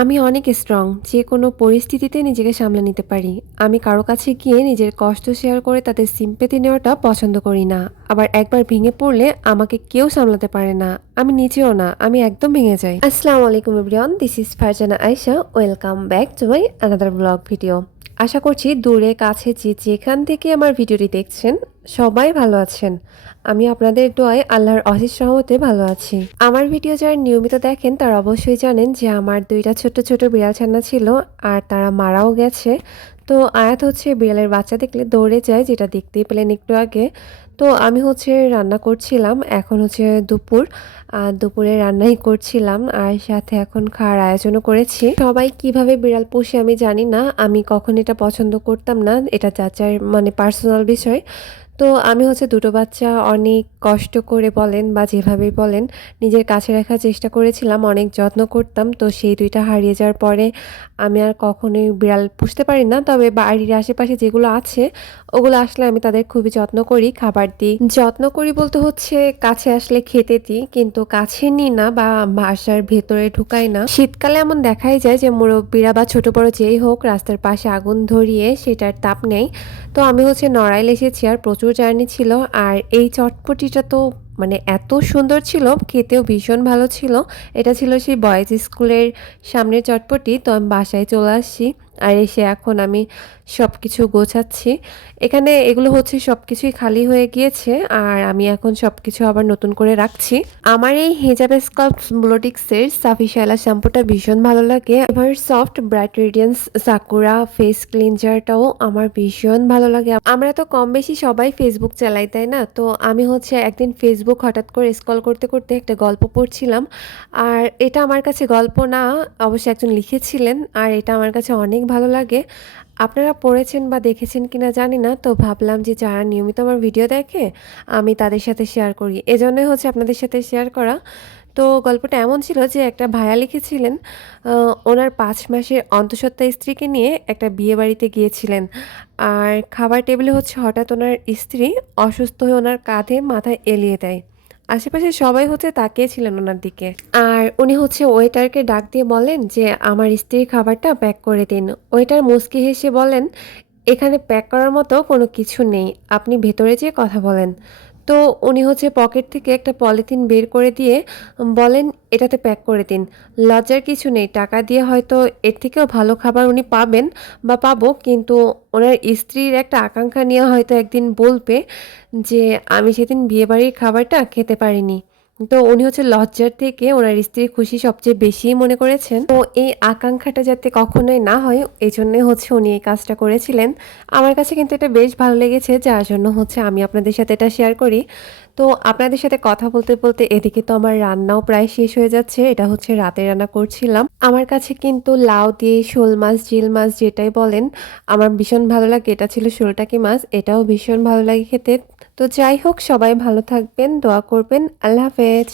আমি অনেক স্ট্রং। যেকোনো পরিস্থিতিতে নিজেকে সামলে নিতে পারি। আমি কারো কাছে গিয়ে নিজের কষ্ট শেয়ার করে তাদের সিম্প্যাথি নেওয়াটা পছন্দ করি না। আবার একবার ভেঙে পড়লে আমাকে কেউ সামলাতে পারে না। আমি নিজেও না, আমি একদম ভেঙে যাই। আসসালামু আলাইকুম everyone, this is Farzana Ayesha. Welcome back to my another blog video. আশা করছি দূরে কাছে যে যেখান থেকে আমার ভিডিওটি দেখছেন সবাই ভালো আছেন। আমি আপনাদের দোয়ায় আল্লাহর অশেষ রহমতে ভালো আছি। আমার ভিডিও যারা নিয়মিত দেখেন তারা অবশ্যই জানেন যে আমার ২টা ছোট্ট ছোট বিড়াল ছানা ছিল আর তারা মারাও গেছে। তো আয়াত হচ্ছে বিড়ালের বাচ্চা দেখলে দৌড়ে যায়, যেটা দেখতেই পেলেন একটু আগে। তো আমি হচ্ছে রান্না করছিলাম, এখন হচ্ছে দুপুর। আর দুপুরে রান্নাই করছিলাম আর সাথে এখন খাওয়ার আয়োজনও করেছি। সবাই কিভাবে বিড়াল পোষে আমি জানি না, আমি কখন এটা পছন্দ করতাম না, এটা যার মানে পার্সোনাল বিষয়। তো আমি হচ্ছে দুটো বাচ্চা অনেক কষ্ট করে বলেন বা যেভাবেই বলেন নিজের কাছে রাখার চেষ্টা করেছিলাম, অনেক যত্ন করতাম। তো সেই ২টা হারিয়ে যাওয়ার পরে আমি আর কখনোই বিড়াল পুষতে পারি না। তবে বাড়ির আশেপাশে যেগুলো আছে ওগুলো আসলে আমি তাদের খুবই যত্ন করি, খাবার দিই। যত্ন করি বলতে হচ্ছে কাছে আসলে খেতে দিই, কিন্তু কাছে নিই না বা বাসার ভেতরে ঢুকাই না। শীতকালে এমন দেখাই যায় যে মুরব্বিরা বা ছোট বড় যেই হোক রাস্তার পাশে আগুন ধরিয়ে সেটার তাপ নেয়। তো আমি হচ্ছে নড়াইল এসেছি আর প্রচুর জার্নি ছিল। আর এই চটপটিটা তো মানে এত সুন্দর ছিল, খেতেও ভীষণ ভালো ছিল। এটা ছিল সেই বয়েজ স্কুলের সামনের চটপটি। তো আমি বাসায় চলে আসছি আর এসে এখন আমি সব কিছু গোছাচ্ছি। এখানে এগুলো হচ্ছে সব কিছুই খালি হয়ে গিয়েছে আর আমি এখন সব কিছু আবার নতুন করে রাখছি। আমার এই হেজাব স্কাল্প ব্লোটিক্সের সাফিশাইলা শ্যাম্পুটা ভীষণ ভালো লাগে। এবার soft bright radiance sakura face ক্লিনজারটাও আমার ভীষণ ভালো লাগে। আমরা তো কম বেশি সবাই ফেসবুক চালাই, তাই না? তো আমি হচ্ছে একদিন ফেসবুক হঠাৎ করে স্ক্রল করতে করতে একটা গল্প পড়ছিলাম। আর এটা আমার কাছে গল্প না, অবশ্যই একজন লিখেছিলেন। আর এটা আমার কাছে অনেক ভালো লাগে। আপনারা পড়েছেন বা দেখেছেন কিনা জানি না, তো ভাবলাম যে যারা নিয়মিত আমার ভিডিও দেখে আমি তাদের সাথে শেয়ার করি, এজন্যই হচ্ছে আপনাদের সাথে শেয়ার করা। তো গল্পটা এমন ছিল যে একটা ভাইয়া লিখেছিলেন ওনার ৫ মাসের অন্তঃসত্ত্বা স্ত্রীকে নিয়ে একটা বিয়ে বাড়িতে গিয়েছিলেন। আর খাবার টেবিলে হচ্ছে হঠাৎ ওনার স্ত্রী অসুস্থ হয়ে ওনার কাঁধে মাথায় এলিয়ে দেয়। আশেপাশে সবাই হচ্ছে তাকিয়েছিলেন ওনার দিকে। আর উনি হচ্ছে ওয়েটারকে ডাক দিয়ে বলেন যে আমার স্ত্রীর খাবারটা প্যাক করে দিন। ওয়েটার মুচকি হেসে বলেন, এখানে প্যাক করার মতো কোনো কিছু নেই, আপনি ভেতরে যেয়ে কথা বলেন। তো উনি হচ্ছে পকেট থেকে একটা পলিথিন বের করে দিয়ে বলেন, এটাতে প্যাক করে দিন। লজ্জার কিছু নেই, টাকা দিয়ে হয়তো এর থেকেও ভালো খাবার উনি পাবেন বা পাবো, কিন্তু ওনার স্ত্রীর একটা আকাঙ্ক্ষা নিয়ে হয়তো একদিন বলবে যে আমি সেদিন বিয়েবাড়ির খাবারটা খেতে পারিনি। তো উনি হচ্ছে লজ্জার থেকে ওনার স্ত্রীর খুশি সবচেয়ে বেশি মনে করেছেন। তো এই আকাঙ্ক্ষাটা যাতে কখনোই না হয় এই জন্যই হচ্ছে উনি এই কাজটা করেছিলেন। আমার কাছে কিন্তু এটা বেশ ভালো লেগেছে, যার জন্য হচ্ছে আমি আপনাদের সাথে এটা শেয়ার করি। তো আপনাদের সাথে কথা বলতে বলতে এদিকে তো আমার রান্নাও প্রায় শেষ হয়ে যাচ্ছে। এটা হচ্ছে রাতে রান্না করছিলাম। আমার কাছে কিন্তু লাউ দিয়ে শোল মাছ, জিল মাছ যেটাই বলেন আমার ভীষণ ভালো লাগে। এটা ছিল শোলটাকি মাছ, এটাও ভীষণ ভালো লাগে খেতে। তো যাই হোক, সবাই ভালো থাকবেন, দোয়া করবেন। আল্লাহ হাফেজ।